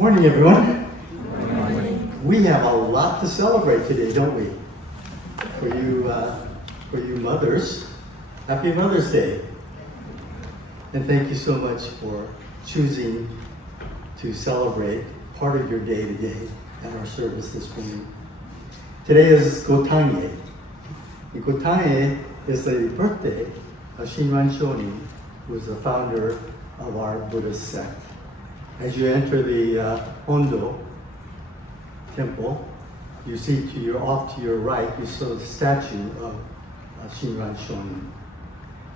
Morning, everyone. Morning. We have a lot to celebrate today, don't we? For you mothers, happy Mother's Day. And thank you so much for choosing to celebrate part of your day today at our service this morning. Today is Gotan-e. Gotan-e is the birthday of Shinran Shonin, who is the founder of our Buddhist sect. As you enter the Hondo temple, you see off to your right, you saw the statue of Shinran Shonin.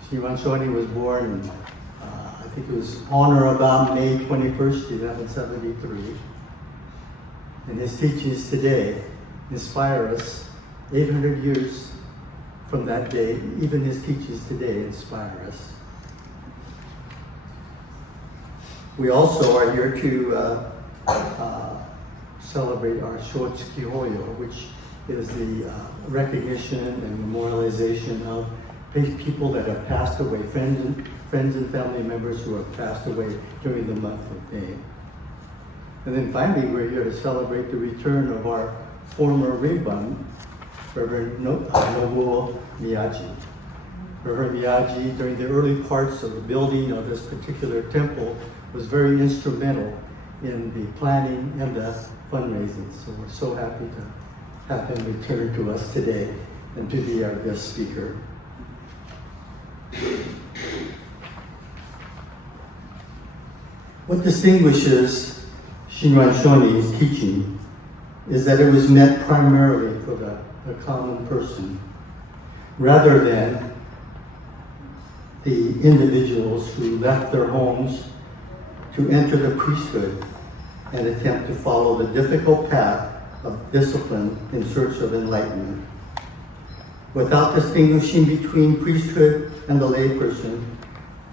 Shinran Shonin was born in, I think it was on or about May 21st, 1173. And his teachings today inspire us 800 years from that day. Even his teachings today inspire us. We also are here to celebrate our Shotsuki Hoyo, which is the recognition and memorialization of people that have passed away, friends and family members who have passed away during the month of May. And then finally, we're here to celebrate the return of our former Rimban, Reverend Nobuo Miyaji. Reverend Miyaji, during the early parts of the building of this particular temple, was very instrumental in the planning and the fundraising. So we're so happy to have him return to us today and to be our guest speaker. What distinguishes Shinran Shonin's teaching is that it was meant primarily for the common person, rather than the individuals who left their homes to enter the priesthood and attempt to follow the difficult path of discipline in search of enlightenment. Without distinguishing between priesthood and the layperson,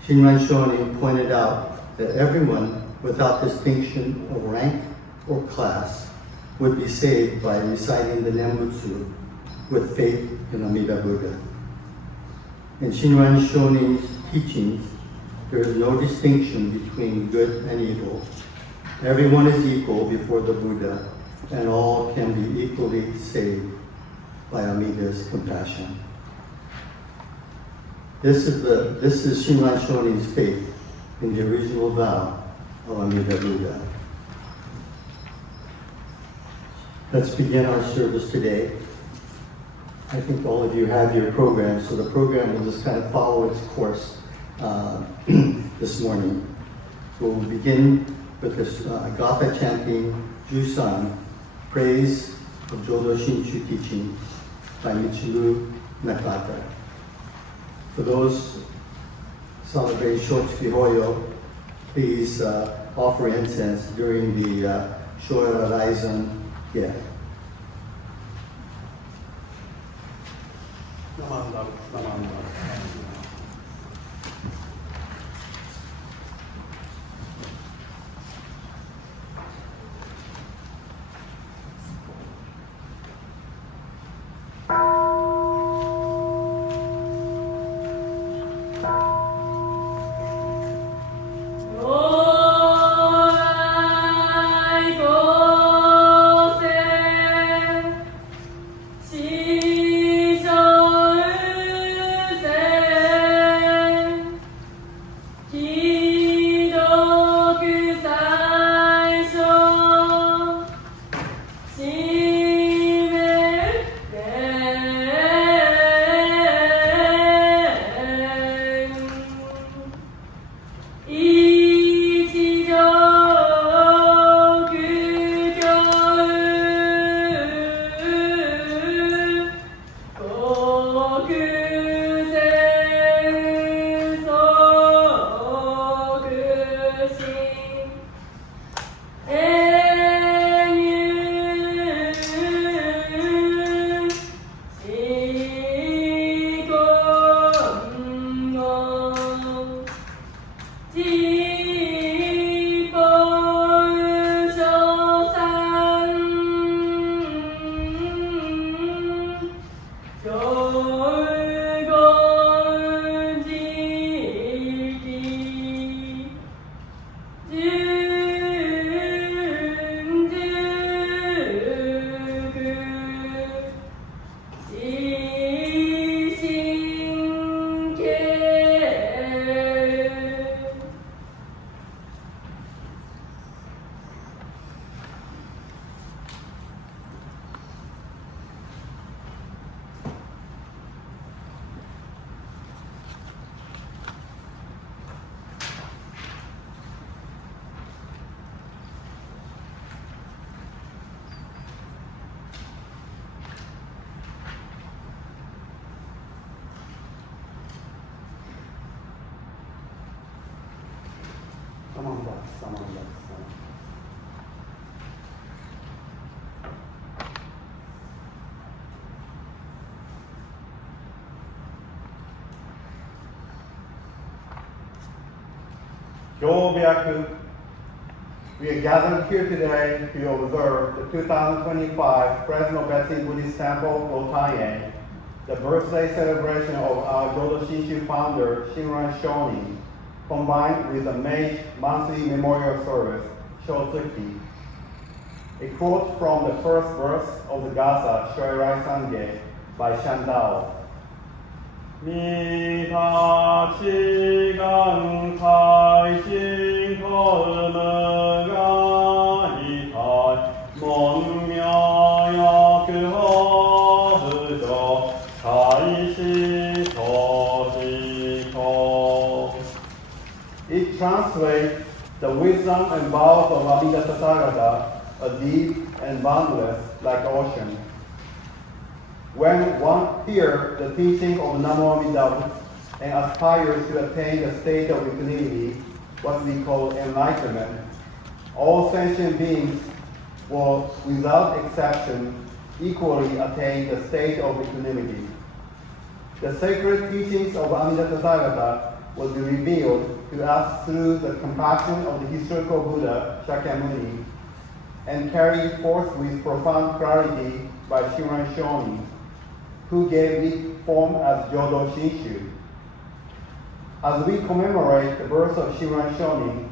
Shinran Shonin pointed out that everyone, without distinction of rank or class, would be saved by reciting the Nembutsu with faith in Amida Buddha. In Shinran Shonin's teachings, there is no distinction between good and evil. Everyone is equal before the Buddha, and all can be equally saved by Amida's compassion. This is Shinran Shonin's faith in the original vow of Amida Buddha. Let's begin our service today. I think all of you have your program, so the program will just kind of follow its course this morning. We'll begin with this Gatha chanting Jusan, praise of Jodo Shinshu teaching by Michilu Nakata. For those celebrating Shotsuki Hoyo, please offer incense during the Shoya Raizan. Yeah. Gyobyaku. We are gathered here today to observe the 2025 Fresno Betsuin Buddhist Temple Gotan-e, the birthday celebration of our Jodo Shinshu founder, Shinran Shonin, combined with a May monthly memorial service, Shotsuki. A quote from the first verse of the Gasa Shoirai Sange by Shandao. 미다 시간 타이신 덜무가 이탈 먼명야 그허으저 타이시 더시고. It translates the wisdom and vows of Amida Tathagata, a deep and boundless like ocean. When one hears the teaching of Namo Amida and aspires to attain the state of equanimity, what we call enlightenment, all sentient beings will, without exception, equally attain the state of equanimity. The sacred teachings of Amida Tathagata will be revealed to us through the compassion of the historical Buddha Shakyamuni and carried forth with profound clarity by Shinran Shonin, who gave it form as Jodo Shinshu. As we commemorate the birth of Shinran Shonin,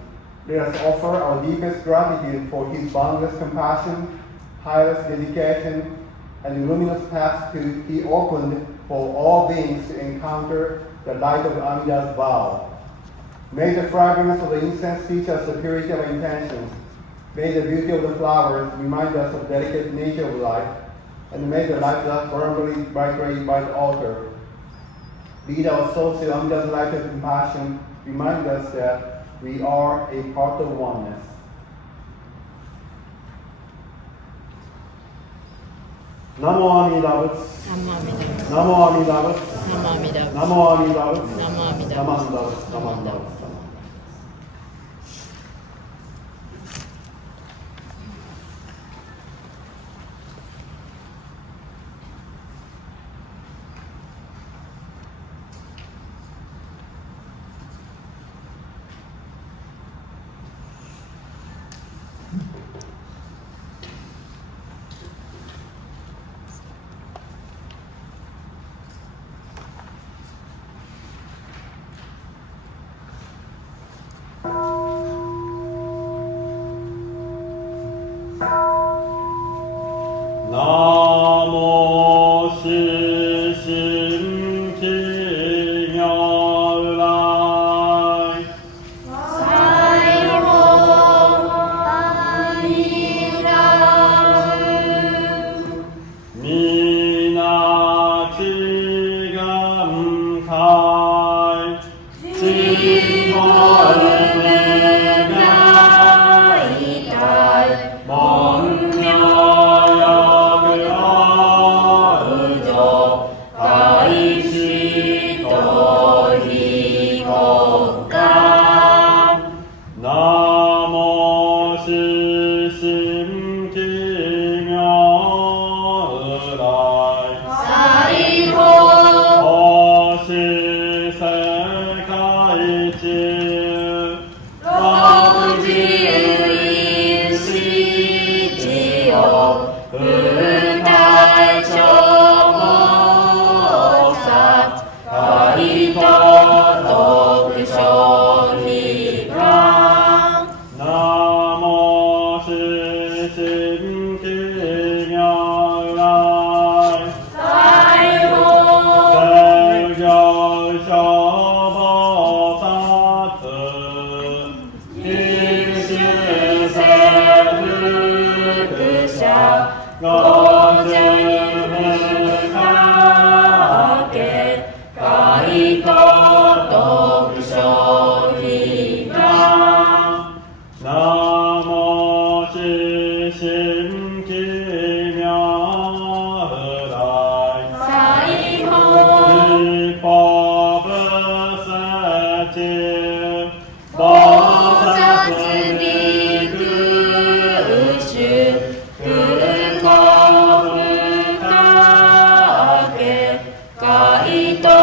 let us offer our deepest gratitude for his boundless compassion, tireless dedication, and luminous path he opened for all beings to encounter the light of Amida's vow. May the fragrance of the incense teach us the purity of intentions. May the beauty of the flowers remind us of the delicate nature of life, and may the light that firmly brightly by the altar lead our souls to Amida's light of compassion, remind us that we are a part of oneness. Namo Amida Butsu. Namo Amida Butsu. Namo Amida Butsu. Namo Amida Butsu. Namo Amida Butsu. Namo Amida Butsu. Kaito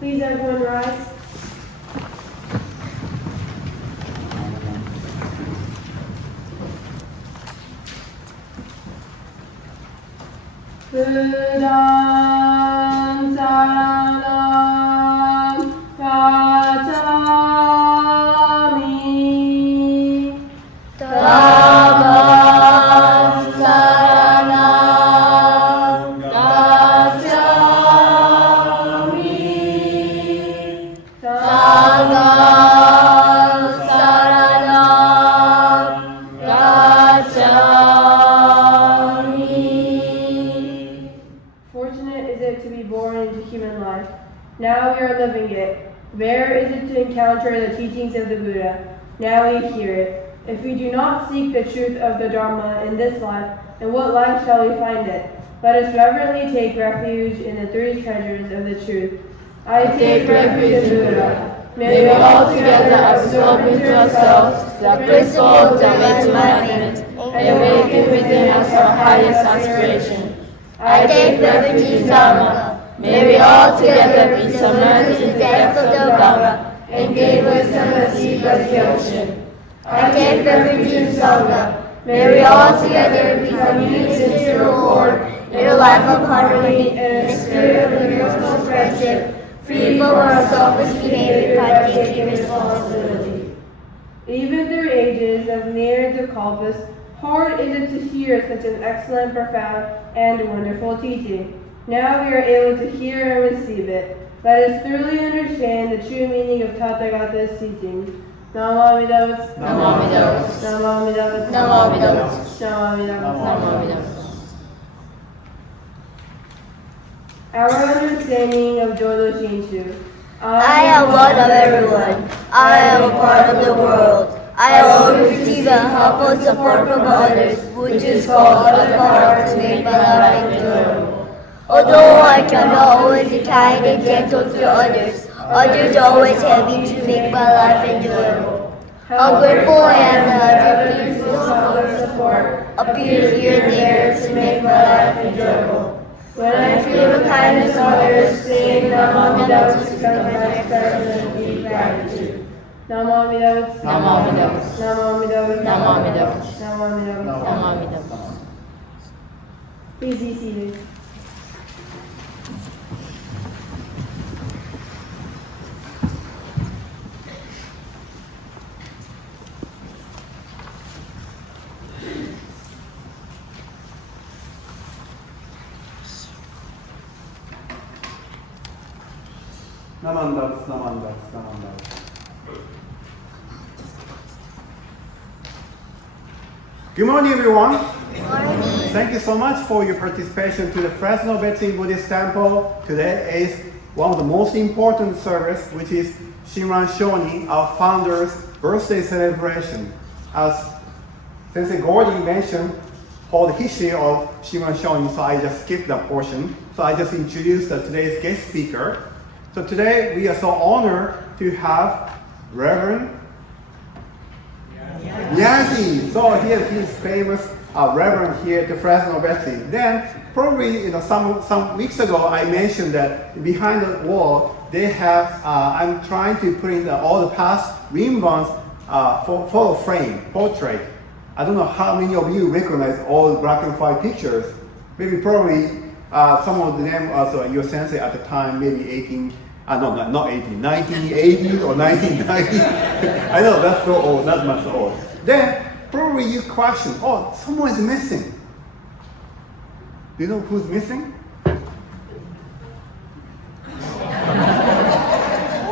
Please everyone rise. Buddham saranam gacchami. Dhammam saranam gacchami. Sangham saranam gacchami. Fortunate is it to be born into human life. Now we are living it. Rare is it to encounter the teachings of the Buddha. Now we hear it. If we do not seek the truth of the Dharma in this life, in what life shall we find it? Let us reverently take refuge in the three treasures of the truth. I take refuge in Buddha. May we all together absorb into ourselves the crystal of enlightenment and awaken within us our highest aspiration. I take refuge in Dharma. May we all together be submerged in the depths of the Dharma and gain wisdom as deep as the ocean. I take refuge in Sangha. May we all together become units in true accord, in a life of harmony and a spirit of universal friendship, free from our selfish behavior by taking responsibility. Even through ages of myriads of kalpas, hard is it to hear such an excellent, profound, and wonderful teaching. Now we are able to hear and receive it. Let us thoroughly understand the true meaning of Tathagata's teachings. Namo Amida Butsu. Namo Amida Butsu. Namo Amida Butsu. Namo Amida Butsu. Namo Amida Butsu. Namo Amida Butsu. Our understanding of Jodo Shinshu. I am one of everyone. I am a part of the world. I always receive and helpful support from others, which is called the power to make my life enjoyable. Although I cannot always be kind and gentle to others, others always help me to make my life enjoyable. How grateful I am that other people's support appears here and there to make my life enjoyable. When I feel the kindness of others, saying Namo Amida Butsu becomes my expression of deep gratitude. Namo Amida Butsu. Namo Amida Butsu. Namo Amida Butsu. Namo Amida Butsu. Namo Amida Butsu. Namo Amida Butsu. Please be seated. Namandas, namandas, namandas. Good morning, everyone. Good morning. Thank you so much for your participation to the Fresno Betsuin Buddhist Temple. Today is one of the most important service, which is Shinran Shonin, our founder's birthday celebration. As Sensei Gordy mentioned, whole history of Shinran Shonin, so I just skipped that portion. So I just introduced today's guest speaker. So today we are so honored to have Reverend Miyaji. So he's famous Reverend here at the Fresno Betsuin. Then probably some weeks ago I mentioned that behind the wall they have I'm trying to put in all the past Rimbans photo frame portrait. I don't know how many of you recognize all the black and white pictures. Maybe probably some of them also your sensei at the time, maybe 1980 or 1990. I know that's so old, not much old. Then probably you question, oh, someone is missing. Do you know who's missing?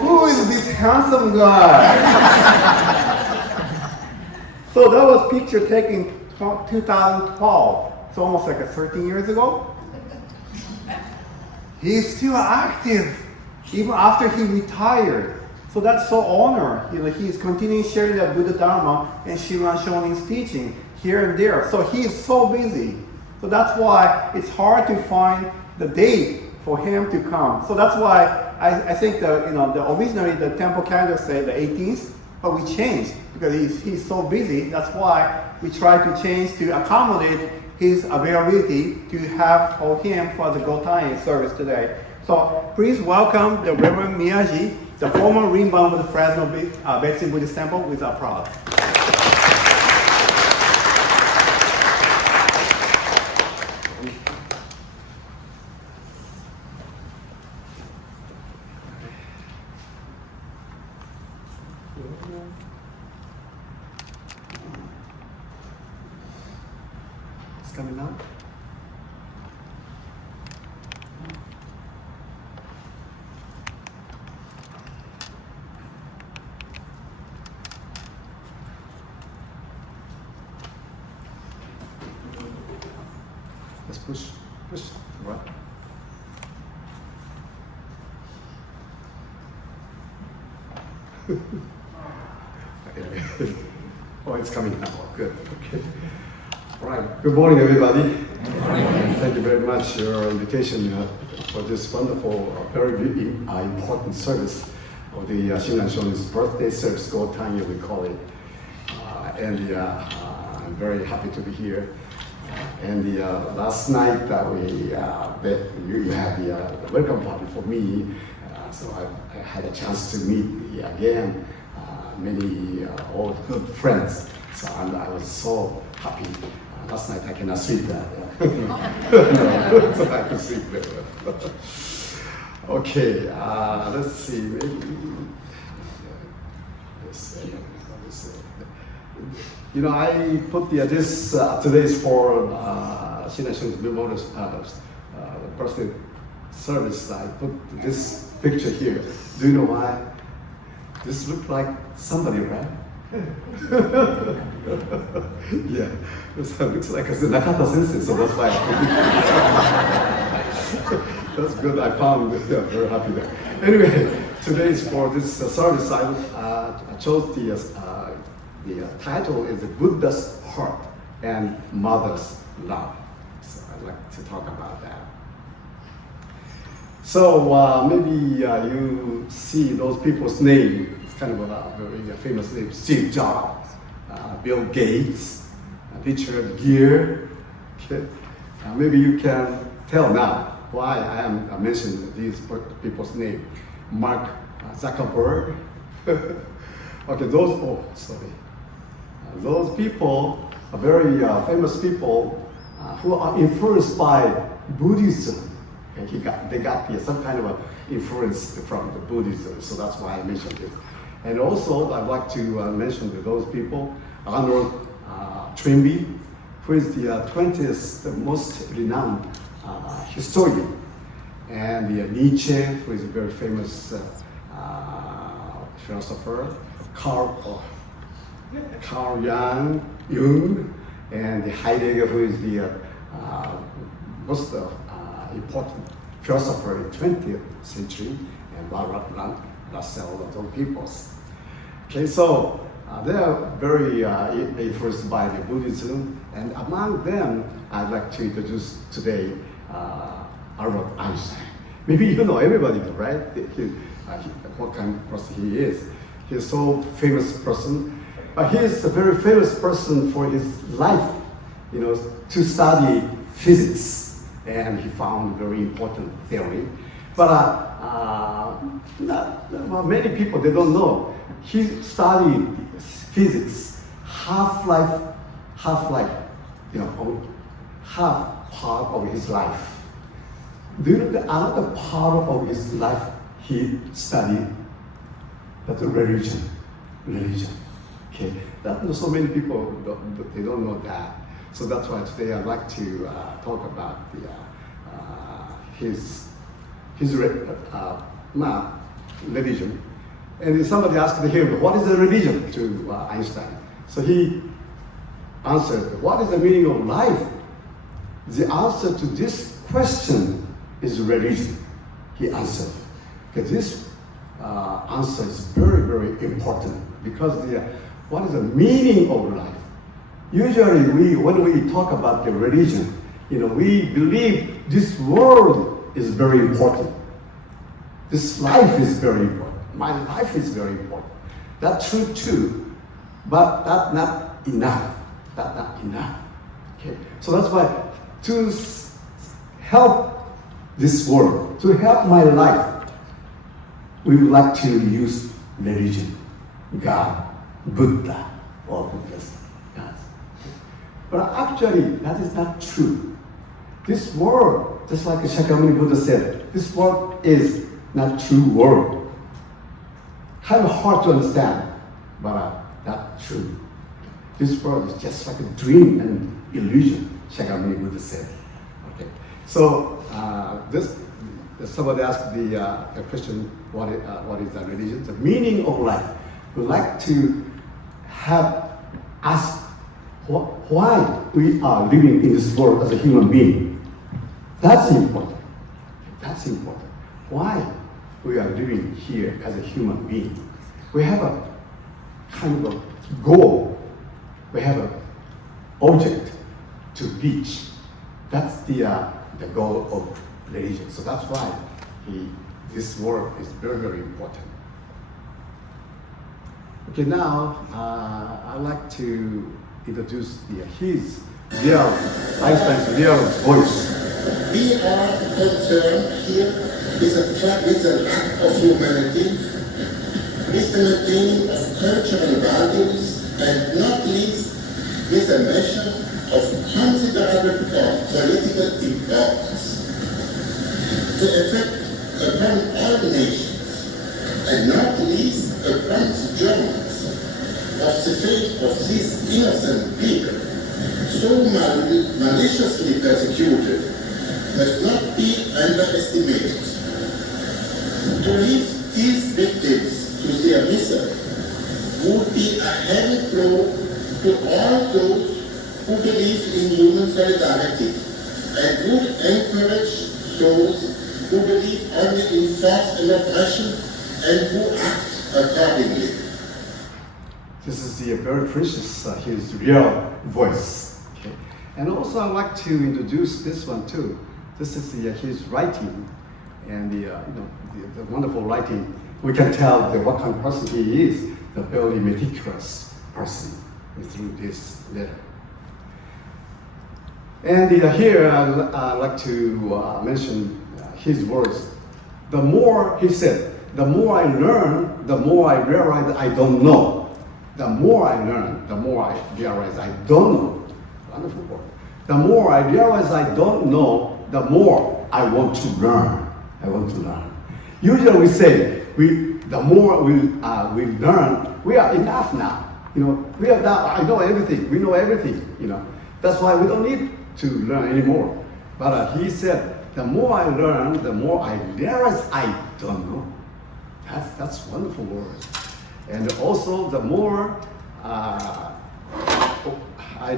Who is this handsome guy? So that was picture taken 2012. It's almost like 13 years ago. He's still active, even after he retired. So that's so honor. He's continuing sharing the Buddha Dharma and Shinran Shonin's teaching here and there. So he is so busy. So that's why it's hard to find the date for him to come. So that's why I think originally the temple calendar said the 18th, but we changed because he's so busy. That's why we try to change to accommodate his availability to have for him for the Gotan-e service today. So please welcome the Reverend Miyaji, the former Rimban of the Fresno Betsuin Buddhist Temple, with applause. It's coming out. Let's push, right. Oh, it's coming now. Good. Okay. All right. Good morning, everybody. thank you very much for your invitation for this wonderful, very important service of the Shinran Shonin's birthday service, Gotan-e we call it. I'm very happy to be here. And last night you had the welcome party for me, so I had a chance to meet again many old good friends. So I was so happy. Last night I cannot sleep that. No, so I can sleep better. Okay, let's see. Maybe you know, I put this today's for Shinran Shonin's memorial birthday service. I put this picture here. Do you know why? This looks like somebody, right? Yeah, this looks like a Nakata sensei, so that's why I put it. That's good. I found it. Yeah, very happy there. Anyway, today's for this service, I chose the title is Buddha's Heart and Mother's Love. So I'd like to talk about that. So maybe you see those people's name. It's kind of a very famous name: Steve Jobs, Bill Gates, Richard Gere. Okay. Maybe you can tell now why I am mentioning these people's name. Mark Zuckerberg. Okay, those people are very famous people who are influenced by Buddhism. And they got some kind of influence from the Buddhism, so that's why I mentioned it. And also, I'd like to mention those people: Arnold Toynbee, who is the 20th most renowned historian, and Nietzsche, who is a very famous philosopher, Carl Jung, and Heidegger, who is the most important philosopher in the 20th century, and Russell, those peoples. Okay, so they are very influenced by the Buddhism, and among them, I'd like to introduce today Albert Einstein. Maybe you know everybody, right? What kind of person he is. He's so famous person. But he is a very famous person for his life, you know, to study physics, and he found very important theory. But many people, they don't know. He studied physics, half-life, you know, half part of his life. Do you know the another part of his life he studied? That's religion. Okay, so many people they don't know that. So that's why today I'd like to talk about his religion. And somebody asked him, "What is the religion?" to Einstein. So he answered, "What is the meaning of life?" The answer to this question is religion. He answered. Okay, this answer is very, very important because what is the meaning of life? Usually, when we talk about the religion, you know, we believe this world is very important. This life is very important. My life is very important. That's true too, but that's not enough. That's not enough. Okay, so that's why to help this world, to help my life, we would like to use religion, God, Buddha, or Buddhist gods. But actually, that is not true. This world, just like Shakyamuni Buddha said, this world is not true world. Kind of hard to understand, but not true. This world is just like a dream and illusion, Shakyamuni Buddha said. Okay, so somebody asked the question, what is the religion? The meaning of life. We'd like to ask why we are living in this world as a human being. That's important. That's important. Why we are living here as a human being. We have a kind of a goal. We have an object to reach. That's the goal of religion. So that's why this word is very, very important. Okay, now I'd like to introduce his real, Einstein's real voice. We are concerned here with the lack of humanity, with the maintaining of cultural values, and not least with a measure of considerable political importance. The effect upon all nations, and not least upon the Germans, of the fate of these innocent people, so maliciously persecuted, must not be underestimated. To leave these victims to their misery would be a heavy blow to all those who believe in human solidarity and would encourage those who believe only in force and oppression and who act accordingly. This is the very precious, his real voice. Okay. And also I'd like to introduce this one too. This is his writing, and the wonderful writing. We can tell what kind of person he is, the very meticulous person through this letter. And here I'd like to mention his words. The more, he said, the more I learn, the more I realize I don't know. The more I learn, the more I realize I don't know. Wonderful word. The more I realize I don't know, the more I want to learn. I want to learn. Usually we say, the more we learn, we are enough now. We are now, I know everything. We know everything. That's why we don't need to learn anymore. But he said, the more I learn, the more I realize I don't know. That's wonderful word. And also, the more I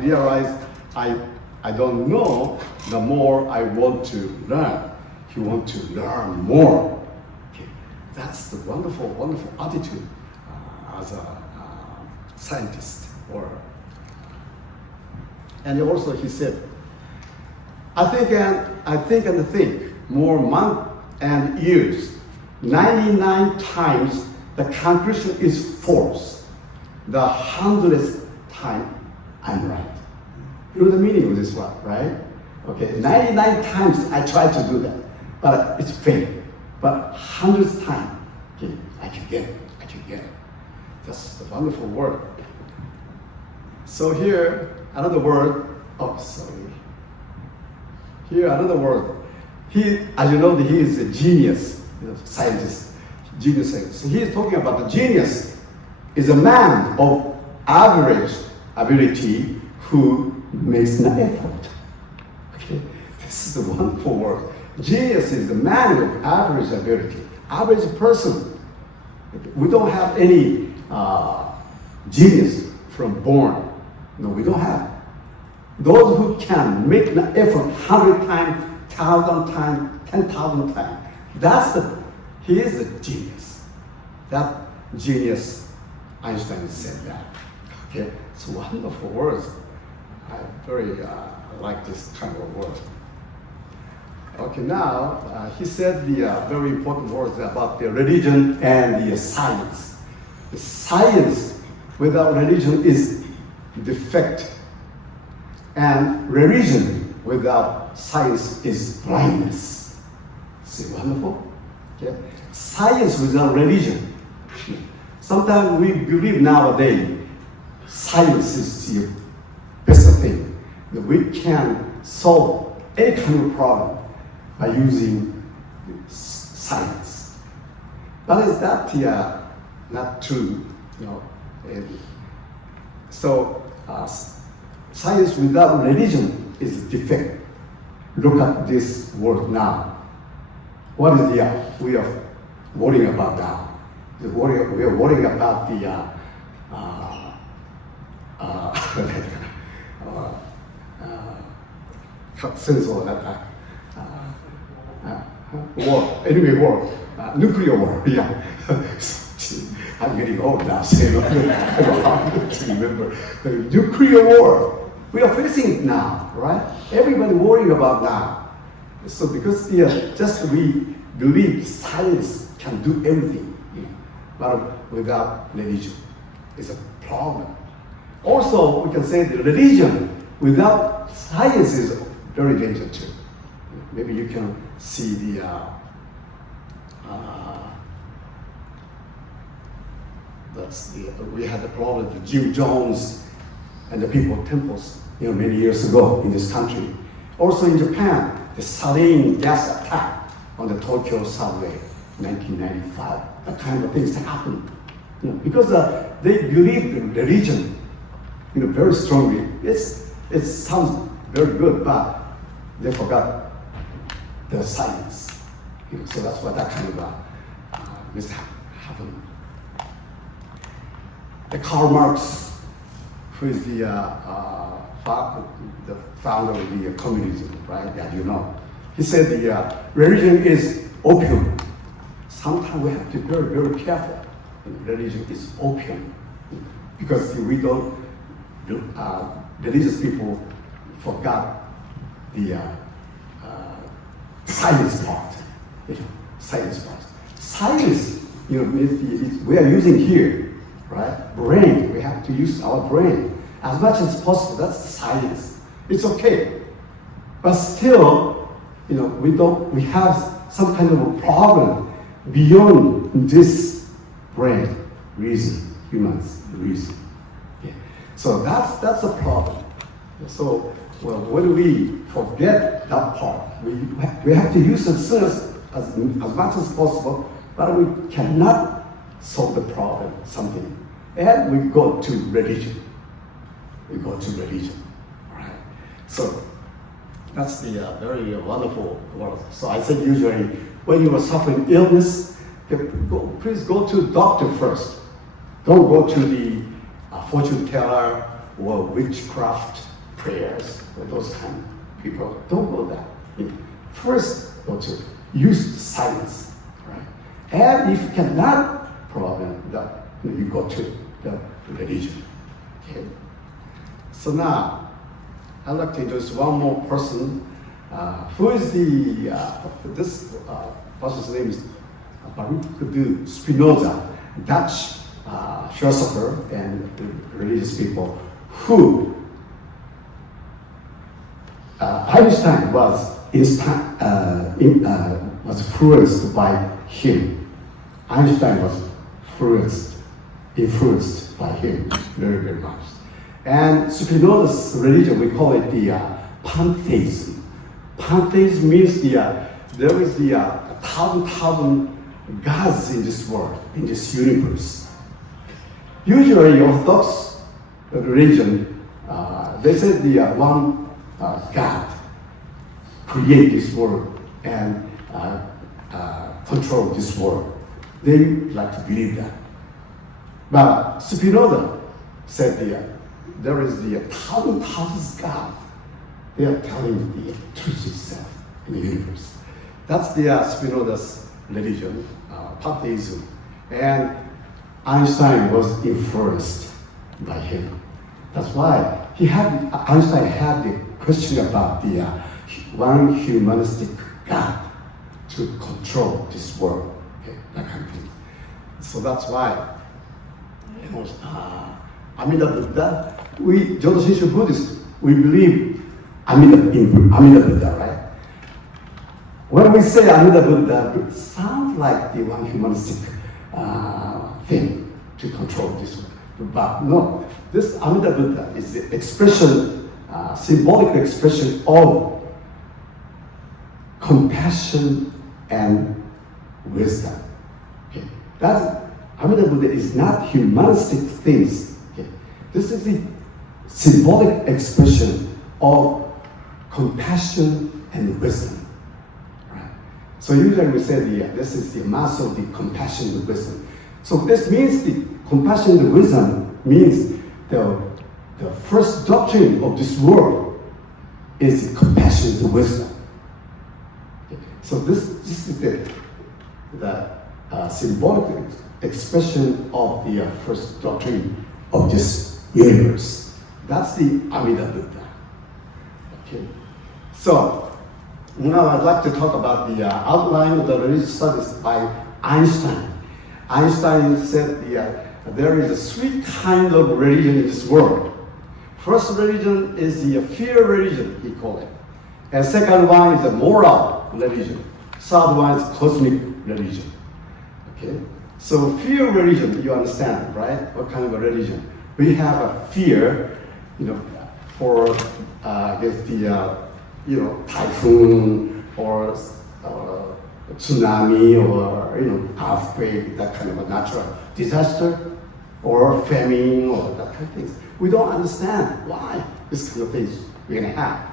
realize I don't know, the more I want to learn. You want to learn more. Okay. That's the wonderful, wonderful attitude as a scientist. And also he said, I think more months and years. 99 times the conclusion is false. The 100th time I'm right. You know the meaning of this one, right? Okay, 99 times I try to do that, but it's fail. But 100th time, okay, I can get it. That's the wonderful word. So here, another word. Here, another word. As you know, he is a genius, scientist, genius scientist. So he is talking about the genius is a man of average ability who makes no effort. Okay, this is a wonderful word. Genius is a man of average ability, average person. We don't have any genius from born. No, we don't have. Those who can make an effort 100 times, 1,000 times, 10,000 times, he is a genius. That genius, Einstein said that. Okay, it's wonderful words. I very like this kind of word. Okay, now he said the very important words about the religion and the science. The science without religion is defect, and religion without science is blindness. See, wonderful? Okay? Science without religion. Sometimes we believe nowadays science is the best thing. That we can solve any kind of problem by using science. But is that not true? So science without religion is a defect. Look at this world now. What is we are worrying about now? We are worrying about the war, nuclear war. Yeah. I'm getting old now, so I don't know how to remember. Nuclear war. we are facing now, right? Everybody worrying about now. So because just we believe science can do everything, but without religion, it's a problem. Also, we can say the religion without science is very dangerous too. Maybe you can see we had the problem with Jim Jones and the people temples, many years ago in this country. Also in Japan, the sarin gas attack on the Tokyo subway, 1995. That kind of things happened, because they believe in religion, very strongly. It sounds very good, but they forgot the science. So that's why that kind of mishap happened. The Karl Marx, who is the founder of the communism, right? That he said the religion is opium. Sometimes we have to be very, very careful. Religion is opium, because we don't. Religious people forgot the science part. Science part. Science, means we are using here, right? Brain. We have to use our brain as much as possible. That's science. It's okay, but still, we have some kind of a problem beyond this brain reason, humans reason. Yeah. So that's a problem. So when we forget that part, we have to use it as much as possible, but we cannot solve the problem, something. And we go to religion. Right? So that's the very wonderful world. So I said usually, when you are suffering illness, please go to the doctor first. Don't go to the fortune teller or witchcraft prayers or those kind of people. Don't go there. First, go to use the science, right? And if you cannot problem that, you go to the religion. Okay. So now, I'd like to introduce one more person. Who is this person's name is Baruch de Spinoza, Dutch philosopher and religious people, who Einstein was influenced by him. Einstein was influenced by him very, very much. And Spinoza's religion, we call it the pantheism. Pantheism means there is the thousand gods in this world, in this universe. Usually Orthodox religion, they say the one God create this world and control this world. They like to believe that. But Spinoza said there is the thousand God. They are telling the truth itself in the universe. That's the Spinoza's religion, pantheism. And Einstein was influenced by him. That's why Einstein had the question about the one humanistic God to control this world, that kind of thing. So that's why Amida Buddha, we Jodo Buddhists, we believe Amida Buddha, right? When we say Amida Buddha, it sounds like the one humanistic thing to control this world. But no, this Amida Buddha is the expression, symbolic expression of compassion and wisdom. Okay. Amida Buddha is not humanistic things. Okay. This is the symbolic expression of compassion and wisdom. Right? So usually we say this is the master of the compassion and wisdom. So this means the compassion and wisdom means the first doctrine of this world is the compassion and wisdom. Okay. So this is the symbolic expression of the first doctrine of this universe. That's the Amida Buddha. Okay. So now I'd like to talk about the outline of the religious studies by Einstein. Einstein said there is three kinds of religion in this world. First religion is the fear religion, he called it. And second one is the moral religion. Third one is cosmic religion. Okay? So fear religion, you understand, right? What kind of a religion? We have a fear, for typhoon or tsunami or earthquake, that kind of a natural disaster, or famine or that kind of things. We don't understand why this kind of things we're gonna have,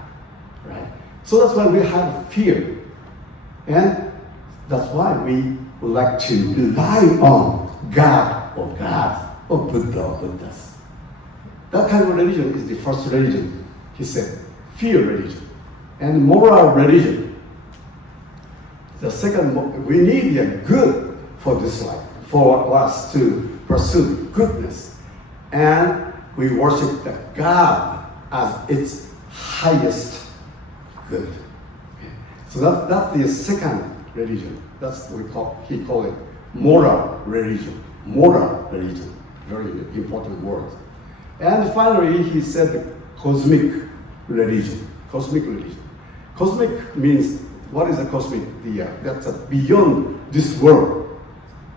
right? So that's why we have fear, and that's why we would like to rely on God or gods or Buddha or Buddhas. That kind of religion is the first religion. He said, fear religion. And moral religion. The second, we need a good for this life, for us to pursue goodness. And we worship the God as its highest good. Okay. So that's the second religion. That's what he called it moral religion. Moral religion. Very important word. And finally, he said the cosmic religion. Cosmic religion. Cosmic means, what is a cosmic? That's beyond this world.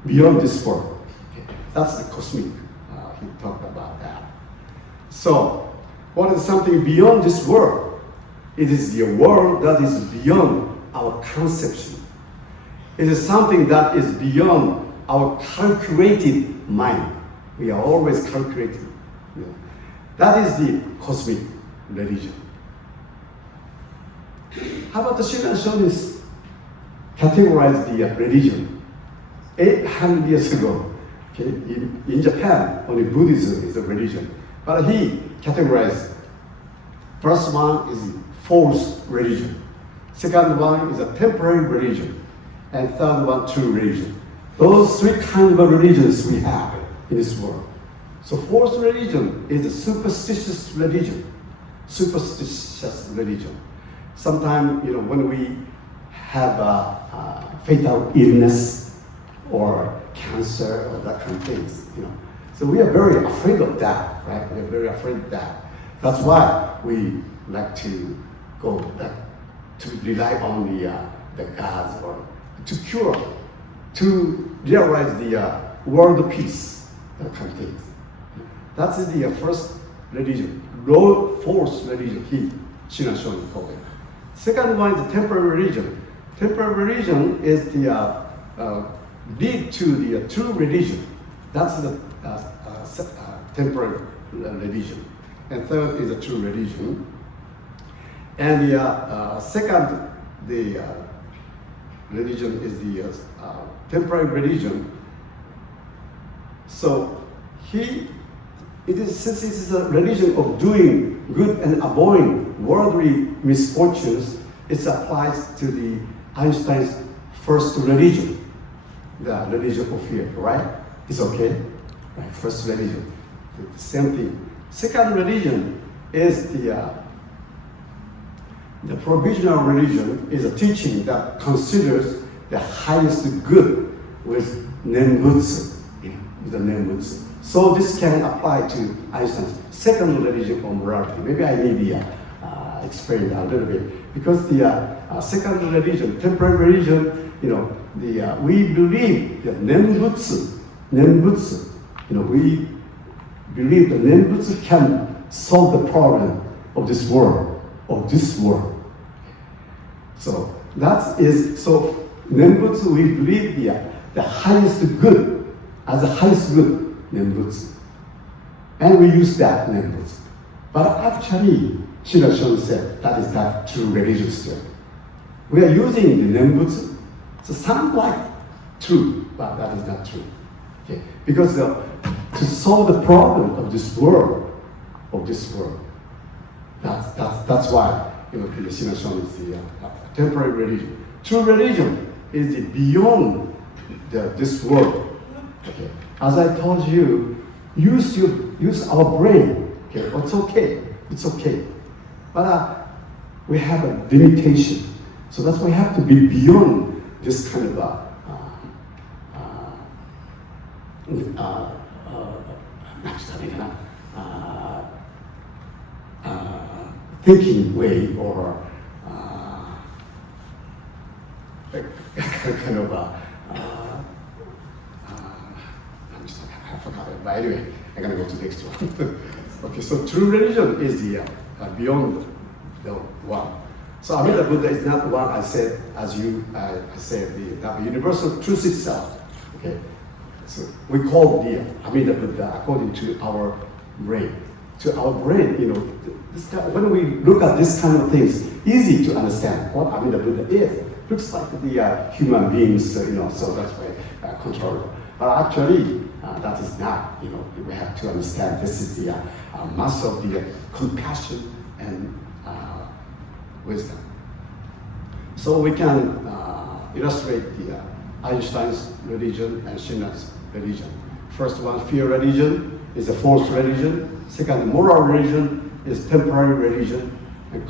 Beyond this world. Okay. That's the cosmic. He talked about that. So, what is something beyond this world? It is the world that is beyond our conception. It is something that is beyond our calculated mind. We are always calculating. That is the cosmic religion. How about the Shinran Shonin categorized the religion 800 years ago? Okay? In Japan, only Buddhism is a religion. But he categorized, first one is false religion. Second one is a temporary religion. And third one, true religion. Those three kinds of religions we have in this world. So false religion is a superstitious religion. Superstitious religion. Sometimes, when we have a fatal illness or cancer or that kind of things, So we are very afraid of that, right? We are very afraid of that. That's why we like to go back to rely on the gods or to cure, to realize the world peace, that kind of things. That is the first religion, low force religion, Shinran Shonin called it. Second one is the temporary religion. Temporary religion is the lead to the true religion. That's the temporary religion. And third is a true religion. And the second, the religion is the temporary religion. So since it is a religion of doing good and avoiding worldly misfortunes, it applies to the Einstein's first religion, the religion of fear, right? It's okay, right? First religion, the same thing. Second religion is the provisional religion is a teaching that considers the highest good with Nembutsu, with the Nembutsu. So this can apply to Einstein's second religion of morality. Maybe I need to explain that a little bit. Because the second religion, temporary religion, we believe that Nembutsu, we believe that Nembutsu can solve the problem of this world. So Nembutsu, we believe the highest good as the highest good, Nembutsu. And we use that Nembutsu. But actually, Shinran Shonin said that is not true religion still. We are using the Nembutsu. So sound like true, but that is not true. Okay? Because to solve the problem of this world, that's why the Shinran Shonin is the temporary religion. True religion is beyond this world. Okay. As I told you, use our brain Okay, it's okay. It's okay. But we have a limitation. So that's why we have to be beyond this kind of thinking way or kind of I forgot it. But anyway, I'm gonna go to the next one. Okay, so true religion is the beyond the one. So Amida Buddha is not the one I said, as I said, the universal truth itself. Okay, so we call the Amida Buddha according to our brain. To our brain, when we look at this kind of things, easy to understand what Amida Buddha is. Looks like the human beings, so that's why controllable. But actually, that is not. We have to understand this is the mass of the compassion and wisdom. So we can illustrate the Einstein's religion and Shinran's religion. First one, fear religion, is a false religion. Second, moral religion is temporary religion. And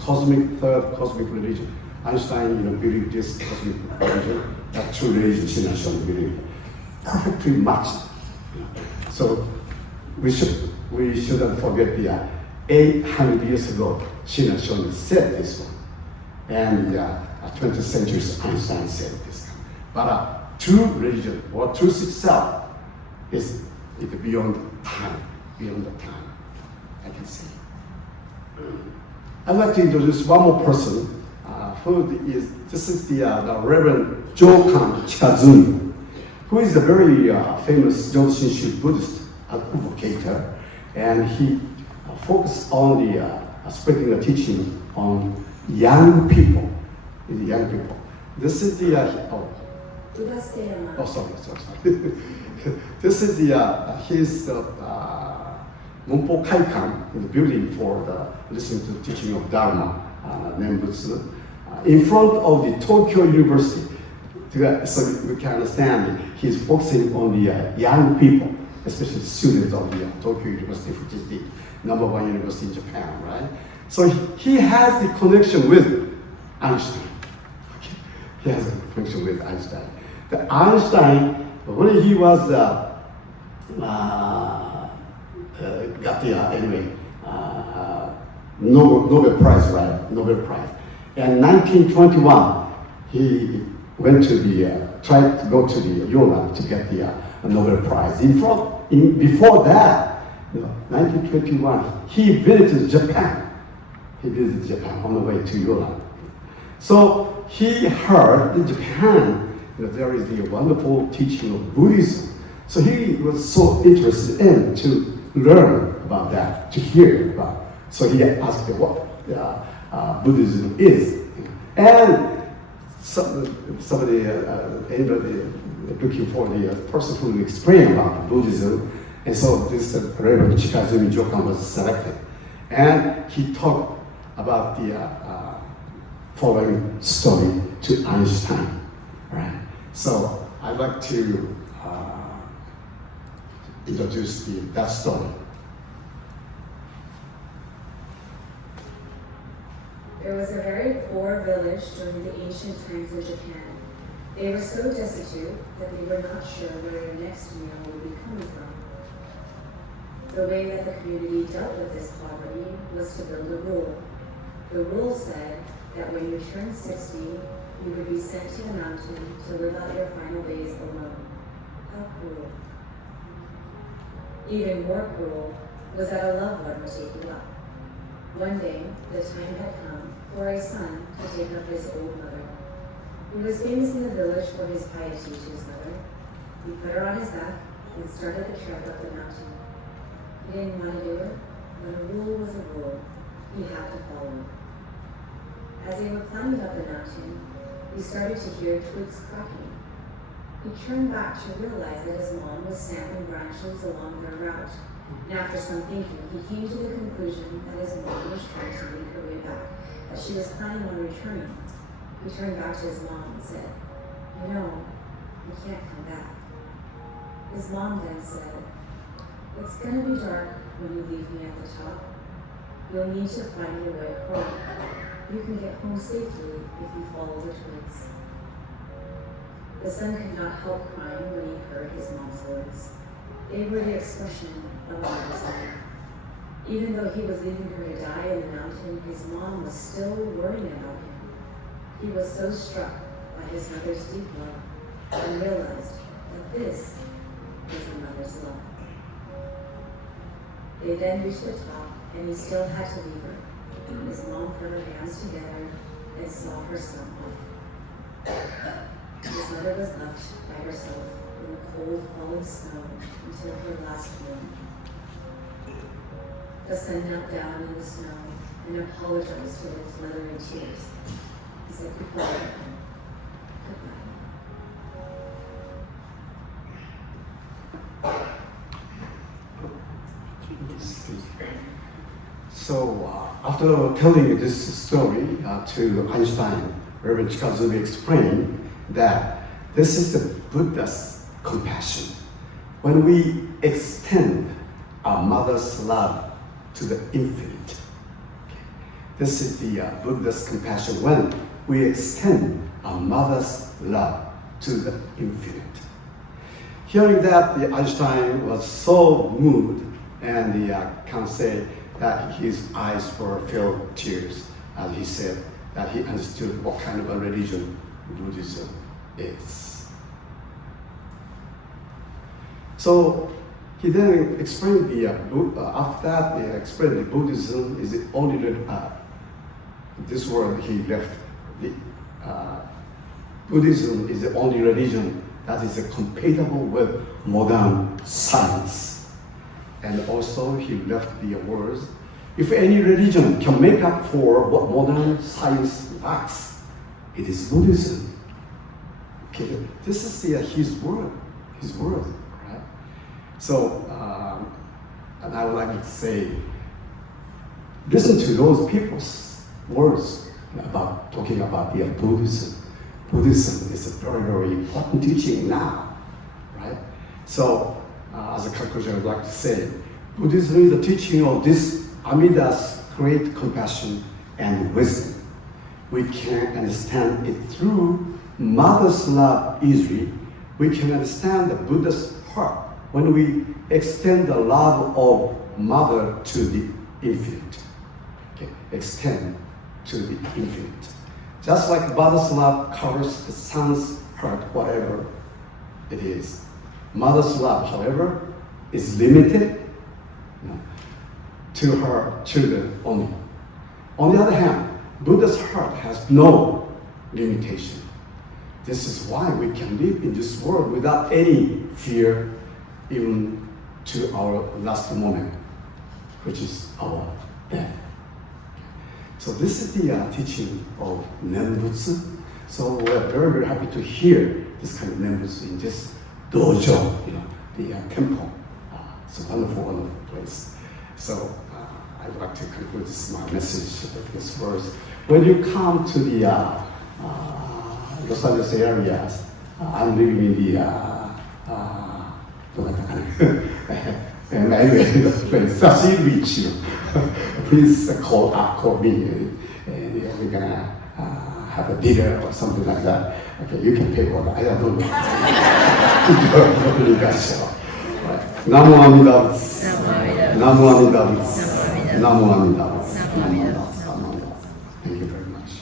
third, cosmic religion. Einstein, believed this cosmic religion, that true religion, Shinran Shonin believe. Perfectly matched. So we shouldn't forget the 800 years ago, Shinran Shonin said this one. And 20th century Einstein said this. But true religion, or truth itself, is beyond time, beyond the time, I can say. I'd like to introduce one more person. This is the Reverend Gotan-e, who is a very famous Joshinshu Buddhist advocator, and he focused on the spreading the teaching on young people. This is the sorry. This is his Monpo Kaikan, the building for listening to the teaching of Dharma, Nembutsu, in front of the Tokyo University. So we can understand he's focusing on the young people, especially students of the Tokyo University, which is the #1 university in Japan, right? So he has the connection with Einstein. Okay. He has a connection with Einstein. The Einstein, when he was got the Nobel Prize, right? Nobel Prize. In 1921, he went to tried to go to the Europe to get the Nobel Prize. Before that, 1921, he visited Japan. He visited Japan on the way to Europe. So he heard in Japan that there is the wonderful teaching of Buddhism. So he was so interested in to learn about that, to hear about. So he asked what Buddhism is, and somebody looking for the person who will explain about Buddhism, and so this Reverend Chikazumi Jokan was selected, and he talked about the following story to Einstein, right? So I'd like to introduce that story. There was a very poor village during the ancient times of Japan. They were so destitute that they were not sure where their next meal would be coming from. The way that the community dealt with this poverty was to build a rule. The rule said that when you turned 60, you would be sent to the mountain to live out your final days alone. How cruel. Even more cruel was that a loved one would take you up. One day, the time had come for a son to take up his old mother. He was famous in the village for his piety to his mother. He put her on his back and started the trek up the mountain. He didn't want to do it, but a rule was a rule. He had to follow it. As they were climbing up the mountain, he started to hear twigs cracking. He turned back to realize that his mom was snapping branches along their route. And after some thinking, he came to the conclusion that his mom was trying to make her way back, that she was planning on returning. He turned back to his mom and said, "You can't come back." His mom then said, "It's gonna be dark when you leave me at the top. You'll need to find your way home. You can get home safely if you follow the twigs. The son could not help crying when he heard his mom's words. They were the expression of a mother's love. Even though he was leaving her to die in the mountain, his mom was still worrying about him. He was so struck by his mother's deep love and realized that this was a mother's love. They then reached the top, and he still had to leave her. His mom put her hands together and saw her son off. His mother was left by herself in the cold falling snow until her last moon. The son knelt down in the snow and apologized for his mother in tears. He said goodbye. So after telling this story to Einstein, Reverend Chikazumi explained that this is the Buddha's compassion. When we extend our mother's love to the infinite, this is the Buddha's compassion when we extend our mother's love to the infinite. Hearing that, the Einstein was so moved, and he can say that his eyes were filled with tears, and he said that he understood what kind of a religion Buddhism is. So he then explained after that, he explained that Buddhism is the only, this world he left, Buddhism is the only religion that is compatible with modern science. And also he left the words, if any religion can make up for what modern science lacks, it is Buddhism. Okay, this is his word, right? So, and I would like to say, listen to those people's words about talking about the Buddhism. Buddhism is a very, very important teaching now, right? So, as a conclusion, I would like to say, Buddhism is the teaching of this Amida's great compassion and wisdom. We can understand it through mother's love easily. We can understand the Buddha's heart when we extend the love of mother to the infinite. Okay, extend to the infinite. Just like mother's love covers the son's heart, whatever it is. Mother's love, however, is limited to her children only. On the other hand, Buddha's heart has no limitation. This is why we can live in this world without any fear, even to our last moment, which is our death. So this is the teaching of Nembutsu. So we're very, very happy to hear this kind of Nembutsu in this dojo, the temple. It's a wonderful, wonderful place. So I would like to conclude my message with this verse. When you come to the Los Angeles areas, I'm living in the and anyway, the place, Michilu. Please call me, and we're gonna have a dinner or something like that. Okay, you can pay for that. I don't know. Namo Amida Butsu. Namo Amida Butsu. Namo Amida Butsu. Thank you very much.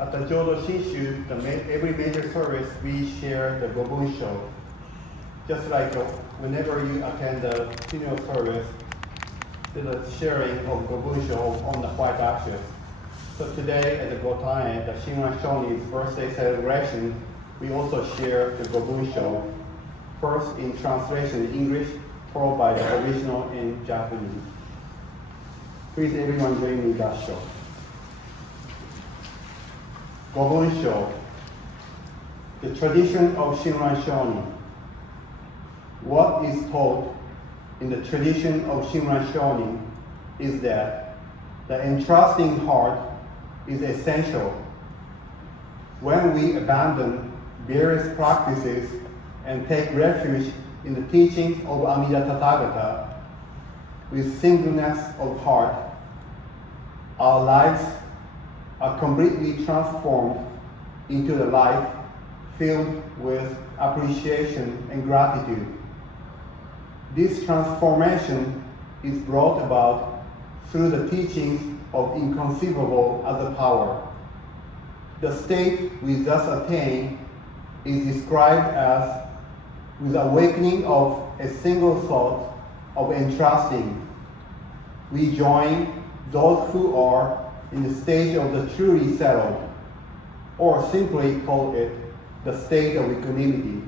At the Jodo Shinshu, every major service, we share the Gobunsho. Just like whenever you attend the funeral service, there's a sharing of Gobunsho on the white ashes. So today at the Gotan-e, the Shinran Shonin's birthday celebration, we also share the Gobunsho first in translation in English, followed by the original in Japanese. Please everyone join me Gassho. Gobunsho, the tradition of Shinran Shonin. What is taught in the tradition of Shinran Shonin is that the entrusting heart is essential. When we abandon various practices and take refuge in the teachings of Amida Tathagata with singleness of heart, our lives are completely transformed into a life filled with appreciation and gratitude. This transformation is brought about through the teachings of inconceivable other power. The state we thus attain is described as with awakening of a single thought of entrusting. We join those who are in the stage of the truly settled, or simply call it the state of equanimity.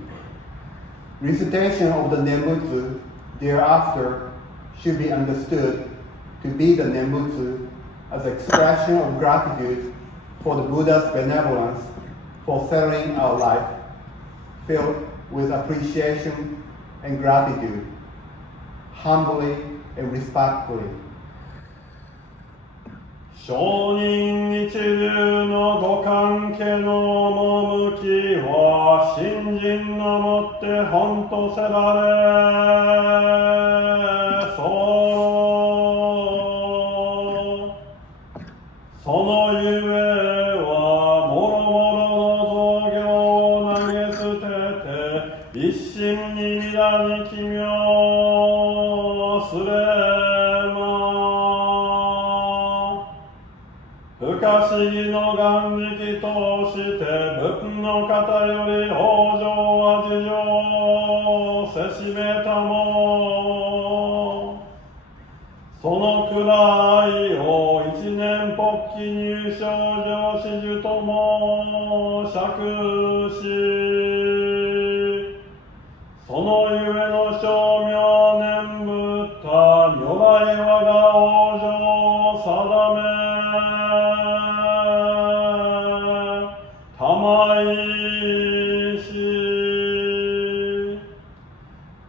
Recitation of the Nembutsu thereafter should be understood to be the Nembutsu as expression of gratitude for the Buddha's benevolence for settling our life, filled with appreciation and gratitude, humbly and respectfully. Shonin Michilu no Gokan家の趣は信心のもって本とせられそのゆえはもろもろの造業を投げ捨てて一心に皆に奇妙すれ不可思議の眼力として仏の方より往生は事情せしめたもそのくらいを一年発起入賞上始終とも釈しそのゆえの称名念仏た如来我が往生定め玉石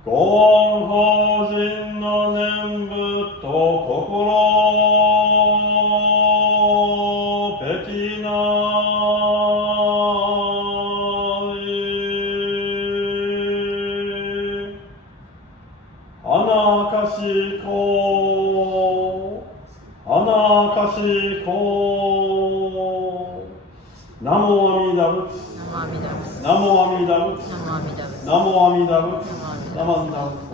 ご恩法人の念仏と心べきなりあなかしこあなかしこナモ阿弥陀仏ナモ阿弥陀仏ナモ阿弥陀仏ナモ阿弥陀仏ナモ阿弥陀仏